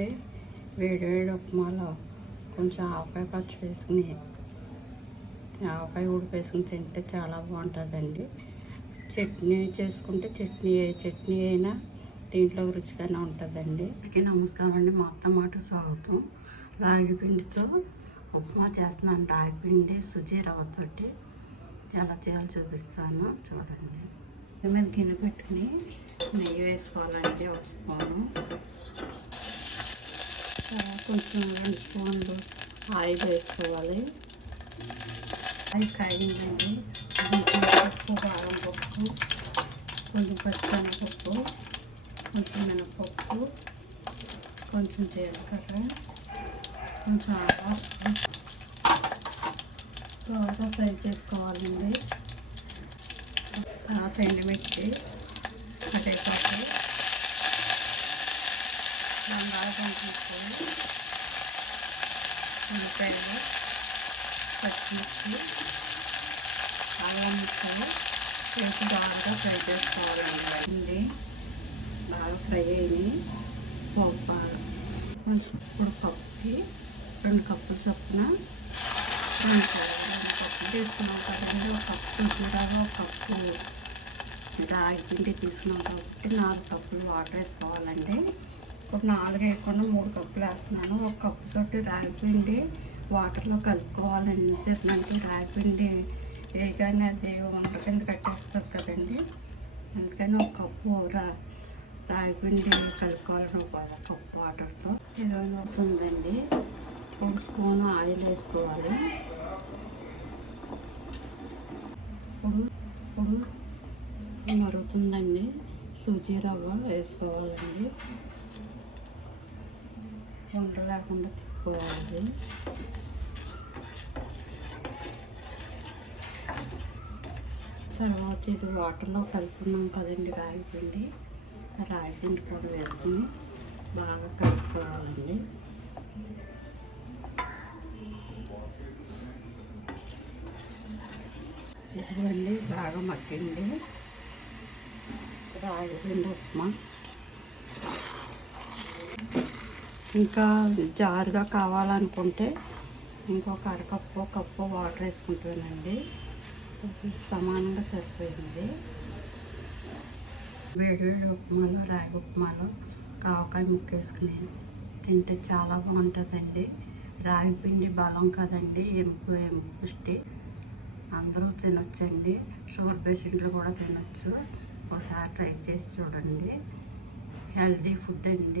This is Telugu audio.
అండి. వేడివేడి ఉప్మాలో కొంచెం ఆవకాయ పచ్చి వేసుకుని ఆవకాయ ఉడిపేసుకుని తింటే చాలా బాగుంటుందండి. చట్నీ చేసుకుంటే చట్నీ అయినా దీంట్లో రుచిగానే ఉంటుందండి. నమస్కారం అండి. మా అత్తమాట స్వాగతం. రాగి పిండితో ఉప్మా చేస్తున్నాను. రాగి పిండి సుజీ రవ్వతోటి ఎలా చేయాలో చూపిస్తాను, చూడండి. మీద గిన్నె పెట్టుకుని నెయ్యి వేసుకోవాలండి, ఒక స్పూను. కొంచెం 2 స్పూన్లు ఆయిల్ వేసుకోవాలి. అది కాయిందండి. కొంచెం పప్పు, బాదం పప్పు, కొంచెం పచ్చిశనగపప్పు, కొంచెం మినపప్పు, కొంచెం జీలకర్ర, కొంచెం బాగా ఫ్రై చేసుకోవాలండి. ఎండుమిర్చి, కరివేపాకు, బంగాళదుంప తీసుకొని ఉల్లిపాయలు, పచ్చిమిర్చి, అల్లం ముక్కలు వేసి బాగా ఫ్రై చేసుకోవాలండి. బాగా ఫ్రై అయ్యి పప్పు ఇప్పుడు పప్పుకి 2 కప్పులు చొప్పున 2 కప్పులు తీసుకున్నాం కదండి. 1 కప్పు జీరాగా, 1 కప్పు రాగి పిండి తీసుకున్నాం కాబట్టి 4 కప్పులు వాటర్ వేసుకోవాలండి. ఇప్పుడు 4 వేయకుండా 3 కప్పులు వేస్తున్నాను. 1 కప్పు తోటి రాగి పిండి వాటర్లో కలుపుకోవాలండి. అంటే రాగి పిండి వేయగానే అది వంట కింద కట్టేస్తుంది కదండి. అందుకని 1 కప్పు రాగి పిండి కలుపుకోవాలని 1 కప్పు వాటర్తో. ఇలా అవుతుందండి. 1 స్పూన్ ఆయిల్ వేసుకోవాలి. ఇప్పుడు మరుగుతుందండి. సుజీ రవ్వ వేసుకోవాలండి. వంట లేకుండా తిప్పుకోవాలి. తర్వాత ఇది వాటర్లో కలుపుకున్నాం కదండి రాగి పిండి. రాగి పిండి కూడా వేసుకుని బాగా కలుపుకోవాలండి. ఇదిగోండి బాగా మగ్గింది రాగి పిండి ఉప్మా. ఇంకా జారుగా కావాలనుకుంటే ఇంకొక కప్పు వాటర్ వేసుకుంటానండి. సమానంగా సరిపోయింది. వేడివేడి ఉప్మాలో, రాగి ఉప్మాలో ఆవకాయ ముక్కేసుకుని తింటే చాలా బాగుంటుందండి. రాగి పిండి బలం కదండి, ఎముక పుష్టి. అందరూ తినొచ్చండి. షుగర్ పేషెంట్లు కూడా తినొచ్చు. ఒకసారి ట్రై చేసి చూడండి. హెల్దీ ఫుడ్ అండి.